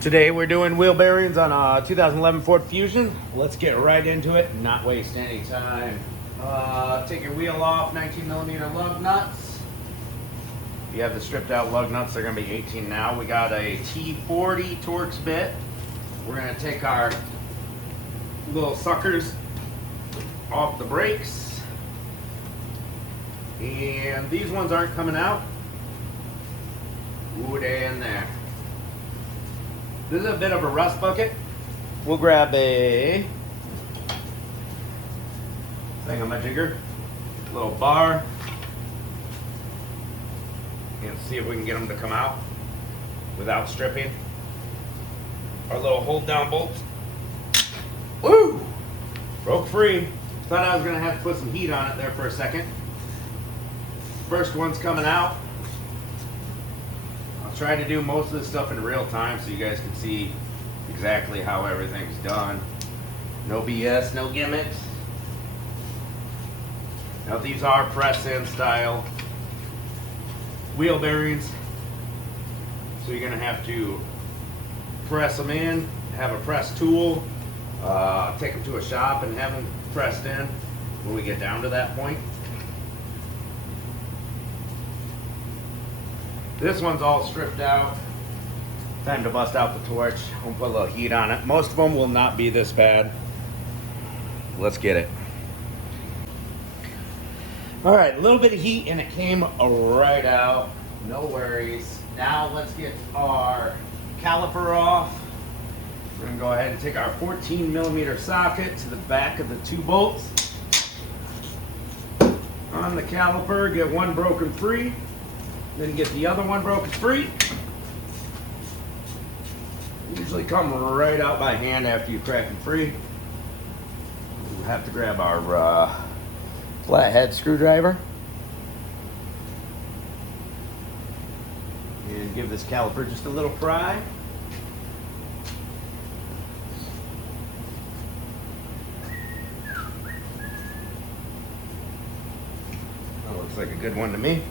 Today we're doing wheel bearings on a 2011 Ford Fusion. Let's get right into it and not waste any time. Take your wheel off, 19mm lug nuts. If you have the stripped out lug nuts, they're going to be 18 now. We got a T40 Torx bit. We're going to take our little suckers off the brakes. And these ones aren't coming out. Ooh, they're in there. This is a bit of a rust bucket. We'll grab a thingamajigger, little bar, and see if we can get them to come out without stripping. Our little hold down bolts. Woo! Broke free. Thought I was gonna have to put some heat on it there for a second. First one's coming out. Try to do most of this stuff in real time so you guys can see exactly how everything's done. No BS, no gimmicks. Now these are press-in style wheel bearings, so you're gonna have to press them in, have a press tool, take them to a shop and have them pressed in when we get down to that point. This one's all stripped out. Time to bust out the torch. We'll put a little heat on it. Most of them will not be this bad. Let's get it. All right, a little bit of heat and it came right out. No worries. Now let's get our caliper off. We're gonna go ahead and take our 14mm socket to the back of the two bolts. On the caliper, get one broken free. Then get the other one broken free. Usually come right out by hand after you crack them free. We'll have to grab our flathead screwdriver and give this caliper just a little pry. That looks like a good one to me.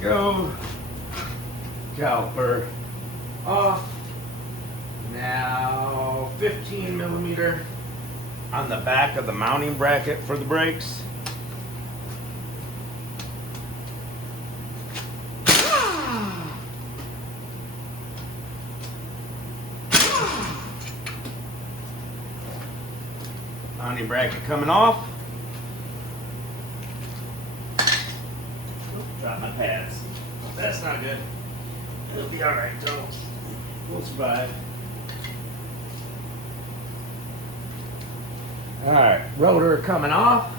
Go. Caliper off. Now 15mm on the back of the mounting bracket for the brakes. Mounting bracket coming off. Drop my pads. That's not good. It'll be alright though. We'll survive. Alright, rotor coming off.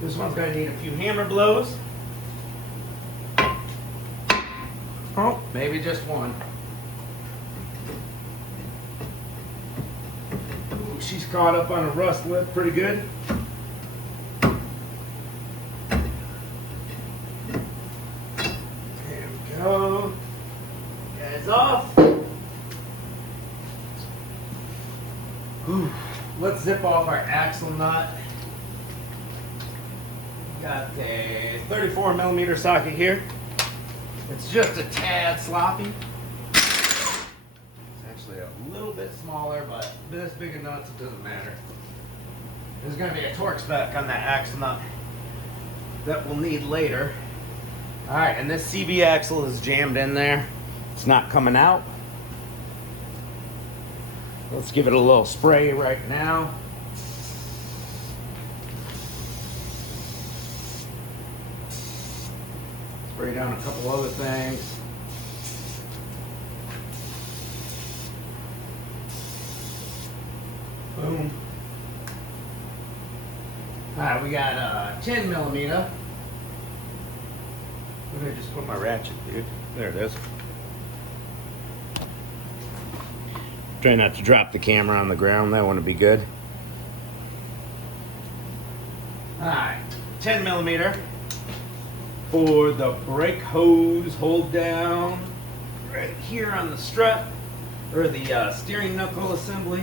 This one's going to need a few hammer blows. Oh, maybe just one. Ooh, she's caught up on a rust lip pretty good. Go. Guys off. Whew. Let's zip off our axle nut. Got a 34mm socket here. It's just a tad sloppy. It's actually a little bit smaller, but this big of nuts, it doesn't matter. There's going to be a torque spec on that axle nut that we'll need later. Alright, and this CB axle is jammed in there. It's not coming out. Let's give it a little spray right now. Spray down a couple other things. Boom. Alright, we got 10mm. Where did I just put my ratchet, dude? There it is. Try not to drop the camera on the ground. That wouldn't be good. Alright, 10mm for the brake hose hold down right here on the strut, or the steering knuckle assembly.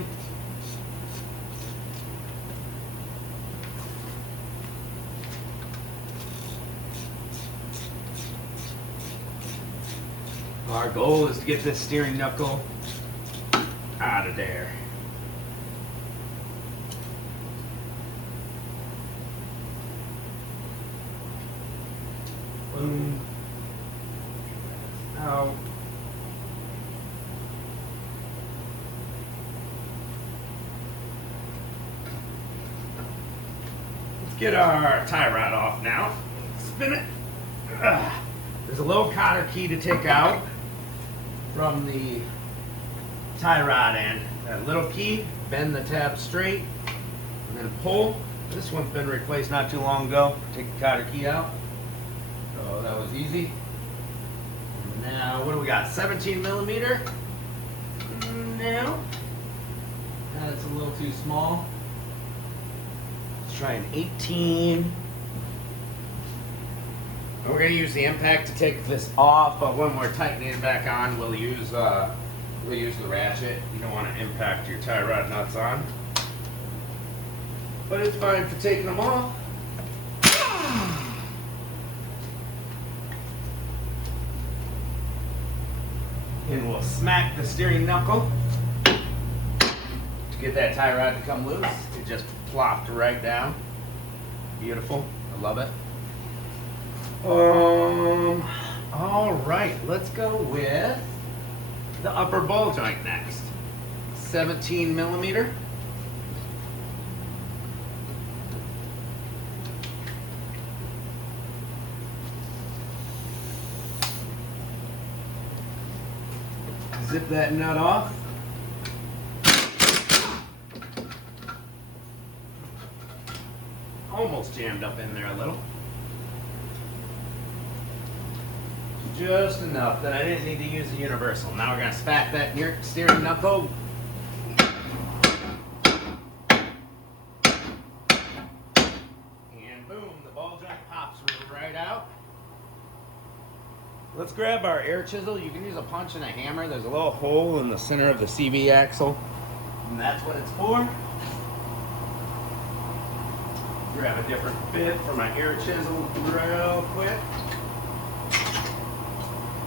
Our goal is to get this steering knuckle out of there. Boom. Out. Let's get our tie rod off now. Spin it. There's a little cotter key to take out from the tie rod end. That little key, bend the tab straight, and then pull. This one's been replaced not too long ago. Take the cotter key out. So that was easy. And now, what do we got? 17 millimeter? No. That's a little too small. Let's try an 18. We're going to use the impact to take this off, but when we're tightening it back on, we'll use the ratchet. You don't want to impact your tie rod nuts on. But it's fine for taking them off. And we'll smack the steering knuckle to get that tie rod to come loose. It just plopped right down. Beautiful. I love it. All right, let's go with the upper ball joint next. 17 millimeter. Zip that nut off. Almost jammed up in there a little. Just enough that I didn't need to use the universal. Now we're going to smack that steering knuckle. And boom, the ball joint pops right out. Let's grab our air chisel. You can use a punch and a hammer. There's a little hole in the center of the CV axle, and that's what it's for. Grab a different bit for my air chisel real quick.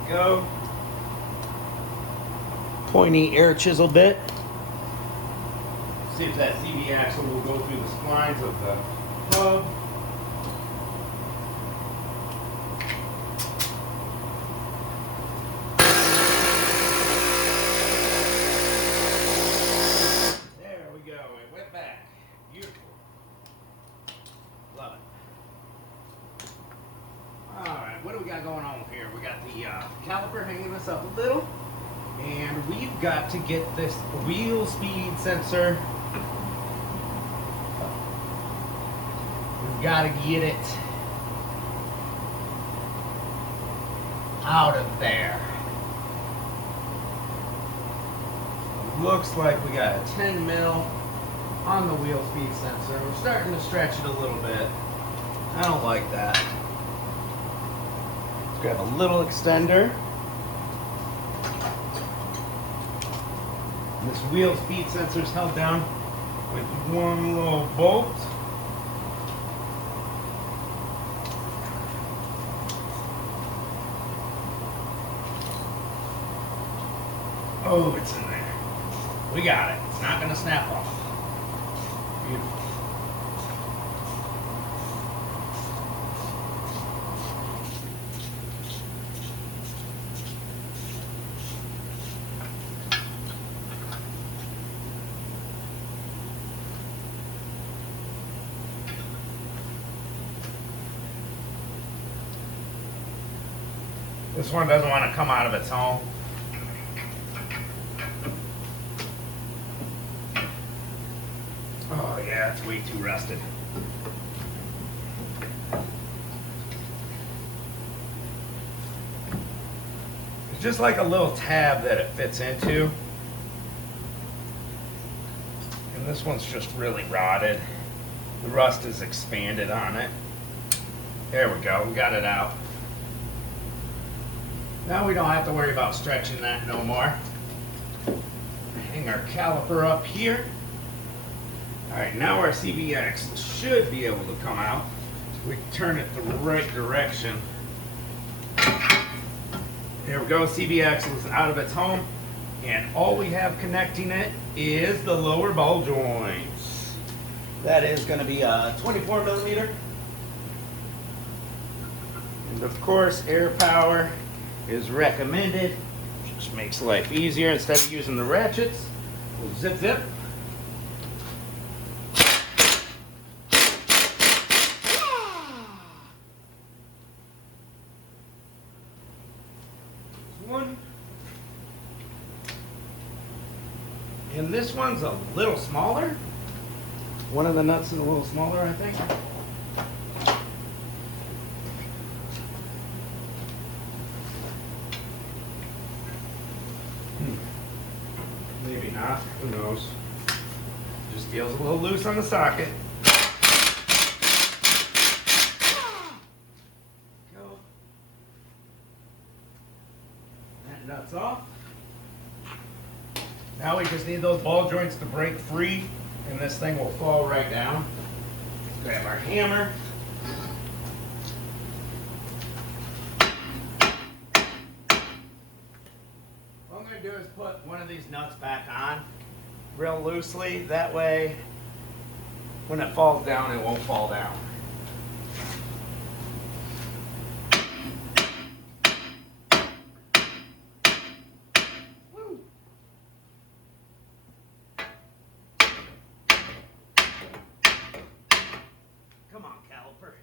Go. Pointy air chisel bit. See if that CV axle will go through the splines of the hub. There we go. It went back. Beautiful. Love it. Alright, what do we got going on here? We got the caliper hanging us up a little, and we've got to get this wheel speed sensor. We've got to get it out of there. Looks like we got a 10 mil on the wheel speed sensor. We're starting to stretch it a little bit. I don't like that. Grab a little extender. This wheel speed sensor is held down with one little bolt. Oh, it's in there. We got it. It's not going to snap off. Beautiful. This one doesn't want to come out of its own. Oh yeah, it's way too rusted. It's just like a little tab that it fits into. And this one's just really rotted. The rust is expanded on it. There we go, we got it out. Now we don't have to worry about stretching that no more. Hang our caliper up here. Alright, now our CV axle should be able to come out. We turn it the right direction. There we go, CV axle is out of its home. And all we have connecting it is the lower ball joints. That is going to be a 24 millimeter. And of course, air power is recommended. Just makes life easier. Instead of using the ratchets, we'll zip zip. One. And this one's a little smaller. One of the nuts is a little smaller, I think. Maybe not. Who knows? Just feels a little loose on the socket. Go. That nut's off. Now we just need those ball joints to break free, and this thing will fall right down. Grab our hammer. What I'm going to do is put one of these nuts back on real loosely. That way, when it falls down, it won't fall down. Come on, Caliper.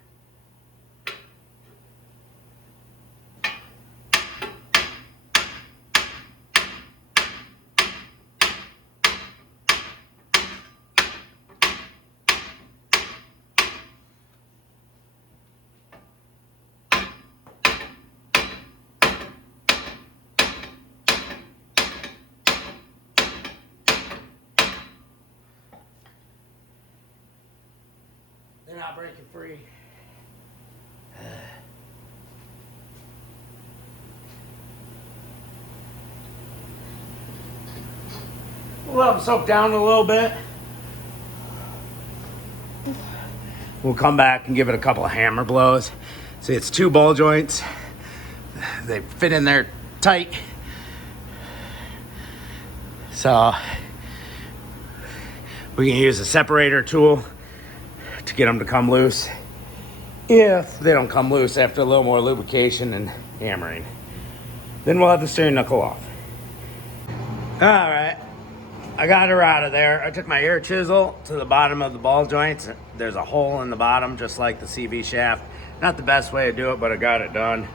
They're not breaking free. We'll let them soak down a little bit. We'll come back and give it a couple of hammer blows. See, it's two ball joints. They fit in there tight. So we can use a separator tool to get them to come loose. If they don't come loose after a little more lubrication and hammering, then we'll have the steering knuckle off. All right, I got her out of there. I took my air chisel to the bottom of the ball joints. There's a hole in the bottom, just like the CV shaft. Not the best way to do it, but I got it done.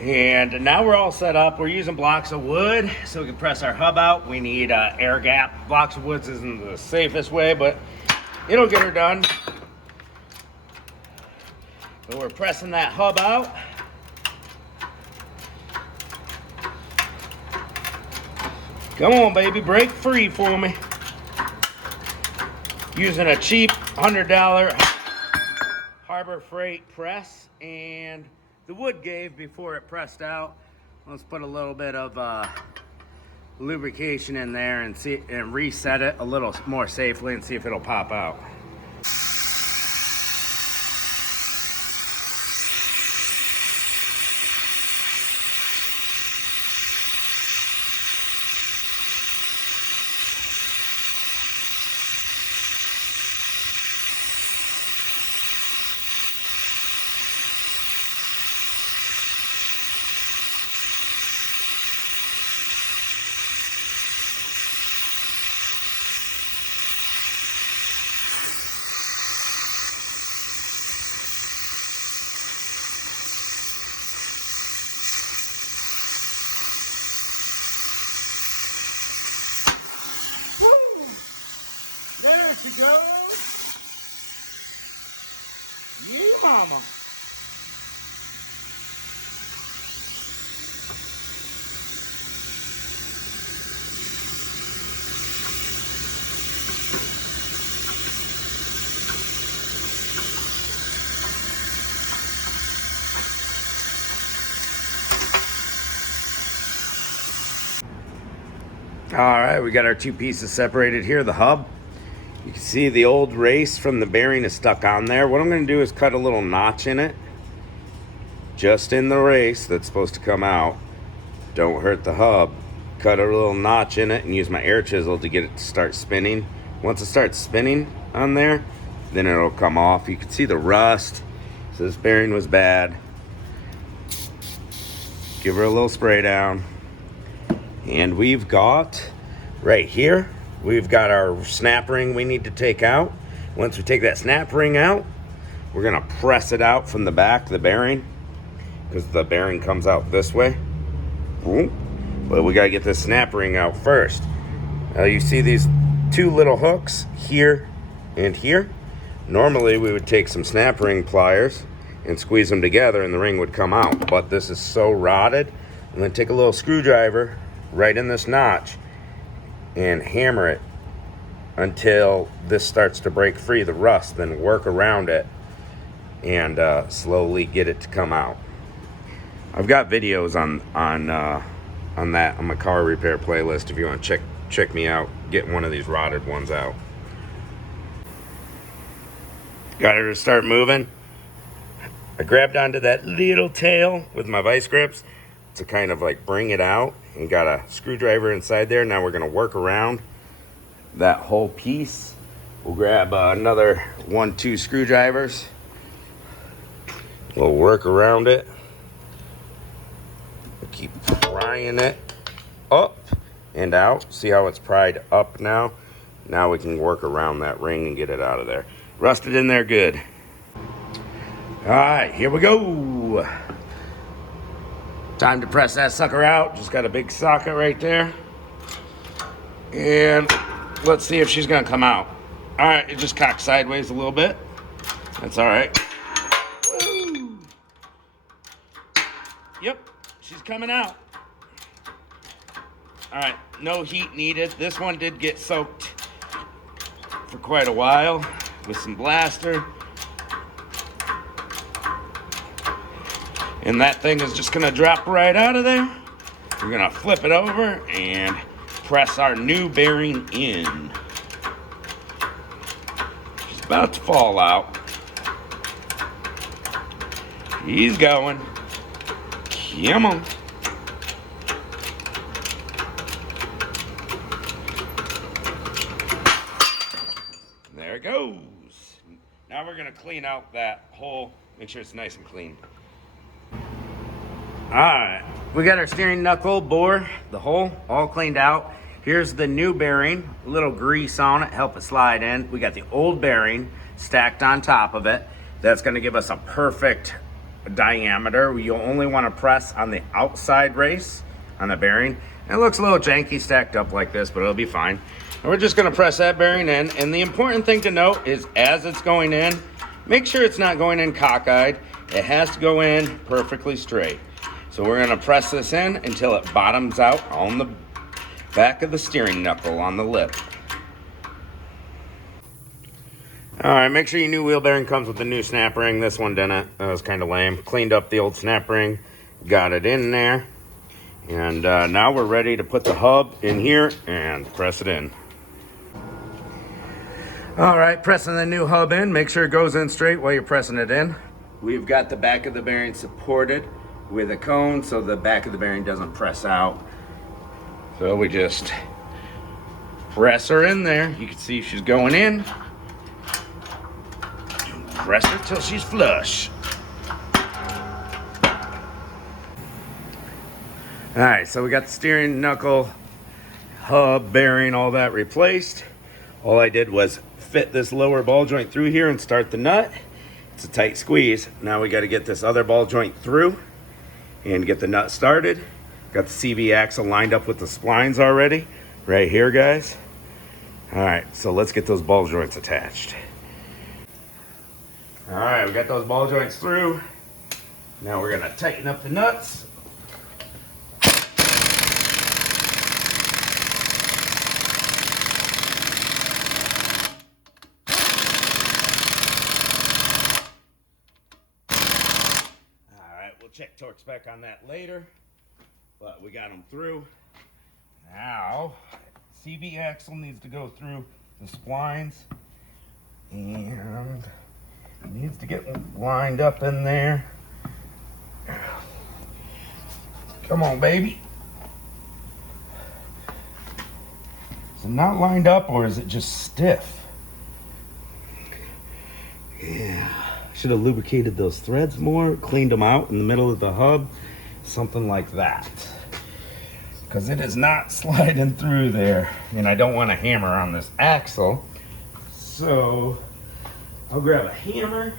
And now we're all set up. We're using blocks of wood so we can press our hub out. We need air gap. Blocks of wood isn't the safest way, but it'll get her done. So we're pressing that hub out. Come on, baby, break free for me. Using a cheap $100 Harbor Freight press, and the wood gave before it pressed out. Let's put a little bit of lubrication in there and see and reset it a little more safely and see if it'll pop out. There she goes. You mama. All right, we got our two pieces separated here, the hub. You can see the old race from the bearing is stuck on there. What I'm going to do is cut a little notch in it, just in the race that's supposed to come out. don't hurt the hub. Cut a little notch in it and use my air chisel to get it to start spinning. Once it starts spinning on there, then it'll come off. You can see the rust. So this bearing was bad. Give her a little spray down. And we've got, right here, we've got our snap ring we need to take out. Once we take that snap ring out, we're gonna press it out from the back of the bearing, because the bearing comes out this way. Boom. But we gotta get this snap ring out first. Now you see these two little hooks here and here. Normally we would take some snap ring pliers and squeeze them together and the ring would come out, but this is so rotted. I'm gonna take a little screwdriver right in this notch and hammer it until this starts to break free the rust, then work around it and slowly get it to come out. I've got videos on that on my car repair playlist if you want to check me out, get one of these rotted ones out. Got her to start moving. I grabbed onto that little tail with my vice grips to kind of like bring it out, and got a screwdriver inside there. Now we're going to work around that whole piece. We'll grab another 1-2 screwdrivers. We'll work around it. We'll keep prying it up and out. See how it's pried up now? Now we can work around that ring and get it out of there. Rusted in there good. All right, here we go. Time to press that sucker out. Just got a big socket right there. And let's see if she's gonna come out. All right, it just cocked sideways a little bit. That's all right. Woo. Yep, she's coming out. All right, no heat needed. This one did get soaked for quite a while with some blaster. And that thing is just gonna drop right out of there. We're gonna flip it over and press our new bearing in. She's about to fall out. He's going. Come on. There it goes. Now we're gonna clean out that hole, make sure it's nice and clean. All right, we got our steering knuckle, bore, the hole all cleaned out. Here's the new bearing, a little grease on it, help it slide in. We got the old bearing stacked on top of it. That's gonna give us a perfect diameter. You'll only wanna press on the outside race on the bearing. It looks a little janky stacked up like this, but it'll be fine. And we're just gonna press that bearing in. And the important thing to note is as it's going in, make sure it's not going in cockeyed. It has to go in perfectly straight. So we're gonna press this in until it bottoms out on the back of the steering knuckle on the lip. All right, make sure your new wheel bearing comes with the new snap ring. This one didn't, that was kind of lame. Cleaned up the old snap ring, got it in there. And now we're ready to put the hub in here and press it in. All right, pressing the new hub in. Make sure it goes in straight while you're pressing it in. We've got the back of the bearing supported with a cone so the back of the bearing doesn't press out. So we just press her in there. You can see she's going in. Press her till she's flush. All right, so we got the steering knuckle, hub, bearing, all that replaced. All I did was fit this lower ball joint through here and start the nut. It's a tight squeeze. Now we got to get this other ball joint through and get the nut started. Got the CV axle lined up with the splines already, right here, guys. All right, so let's get those ball joints attached. All right, we got those ball joints through. Now we're gonna tighten up the nuts. Check torque spec on that later, but we got them through. Now, CV axle needs to go through the splines and it needs to get lined up in there. Come on, baby. it not lined up or is it just stiff? Yeah, should have lubricated those threads more, cleaned them out in the middle of the hub, something like that. Because it is not sliding through there, and I don't want to hammer on this axle. So I'll grab a hammer,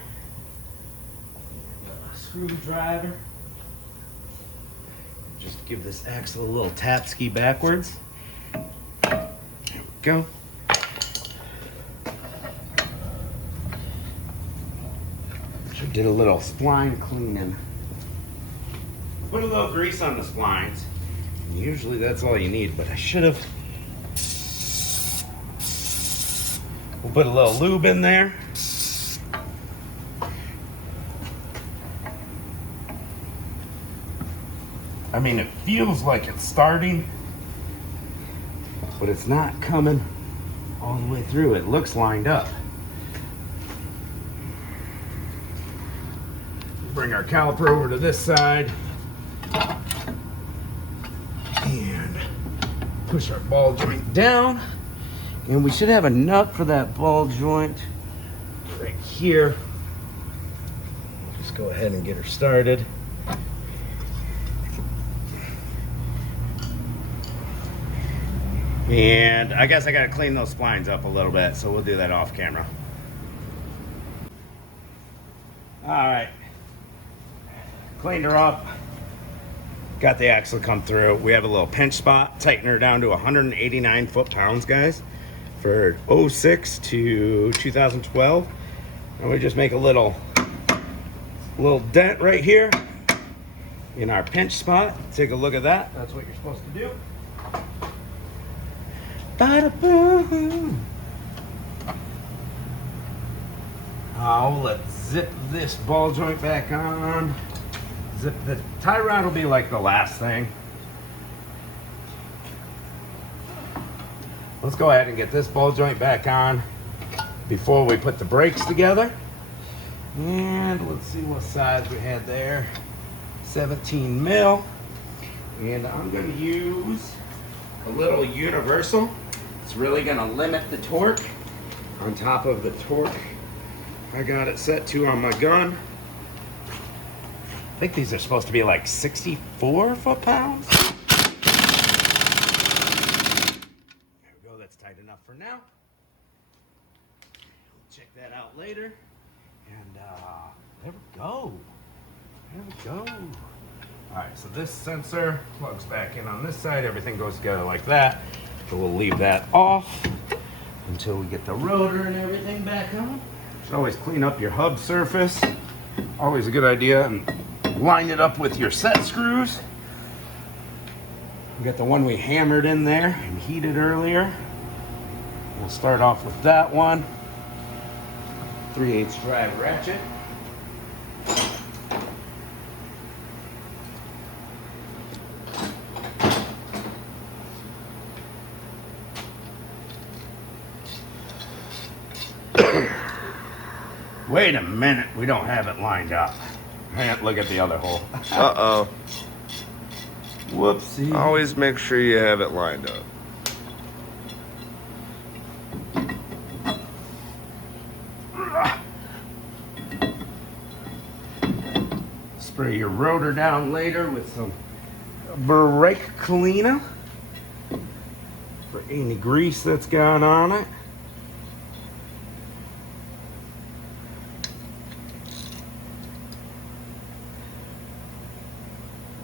a screwdriver, just give this axle a little tap ski backwards. There we go. Should did a little spline cleaning. Put a little grease on the splines. Usually that's all you need, but I should have. We'll put a little lube in there. I mean, it feels like it's starting, but it's not coming all the way through. It looks lined up. Bring our caliper over to this side and push our ball joint down. And we should have a nut for that ball joint right here. Just go ahead and get her started. And I guess I gotta clean those splines up a little bit, so we'll do that off camera. All right, cleaned her up. Got the axle come through. We have a little pinch spot, tighten her down to 189 foot-pounds, guys, for 06 to 2012. And we just make a little dent right here in our pinch spot. Take a look at that. That's what you're supposed to do. Bada boom. Let's zip this ball joint back on. Zip the tie rod will be like the last thing. Let's go ahead and get this ball joint back on before we put the brakes together. And let's see what size we had there. 17 mil. And I'm going to use a little universal. It's really going to limit the torque on top of the torque I got it set to on my gun. I think these are supposed to be like 64 foot-pounds. There we go, that's tight enough for now. We'll check that out later. And there we go. There we go. All right, so this sensor plugs back in on this side. Everything goes together like that. So we'll leave that off until we get the rotor and everything back on. Should always clean up your hub surface. Always a good idea. And line it up with your set screws. We got the one we hammered in there and heated earlier. We'll start off with that one. 3/8 drive ratchet. Wait a minute, we don't have it lined up. Look at the other hole. Uh-oh. Whoopsie. Always make sure you have it lined up. Spray your rotor down later with some brake cleaner for any grease that's gone on it.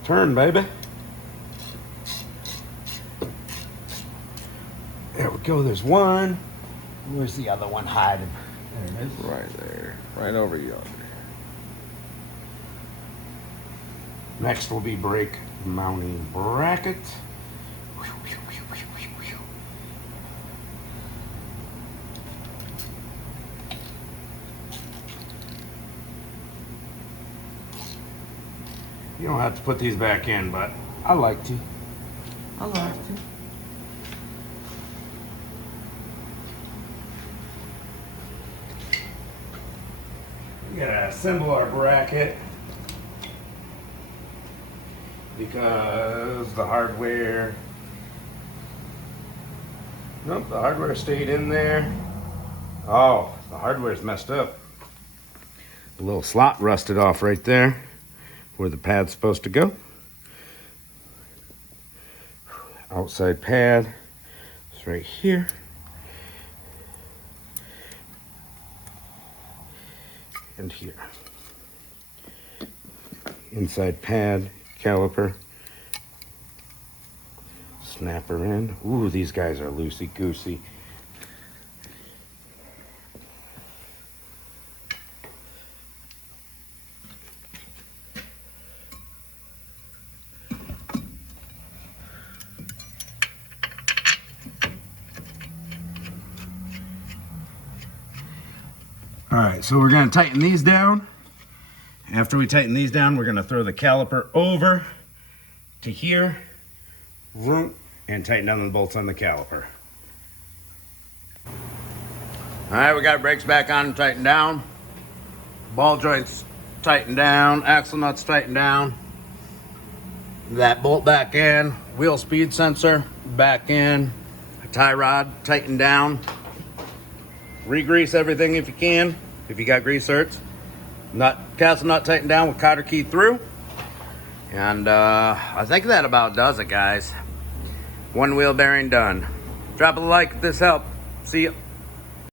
Turn, baby. There we go, there's one. Where's the other one hiding? There it is. Right there. Right over yonder. Next will be brake mounting bracket. You don't have to put these back in, but I like to. I like to. We gotta assemble our bracket because the hardware Nope, the hardware stayed in there. Oh, the hardware's messed up. The little slot rusted off right there where the pad's supposed to go. Outside pad is right here. And here. Inside pad, caliper. Snapper in. Ooh, these guys are loosey-goosey. All right, so we're gonna tighten these down. After we tighten these down, we're gonna throw the caliper over to here, and tighten down the bolts on the caliper. All right, we got brakes back on and tightened down. Ball joints tightened down, axle nuts tightened down. That bolt back in, wheel speed sensor back in, tie rod tightened down. Re-grease everything if you can, if you got grease certs. Castle nut tightened down with cotter key through. And I think that about does it, guys. One wheel bearing done. Drop a like if this helped. See you.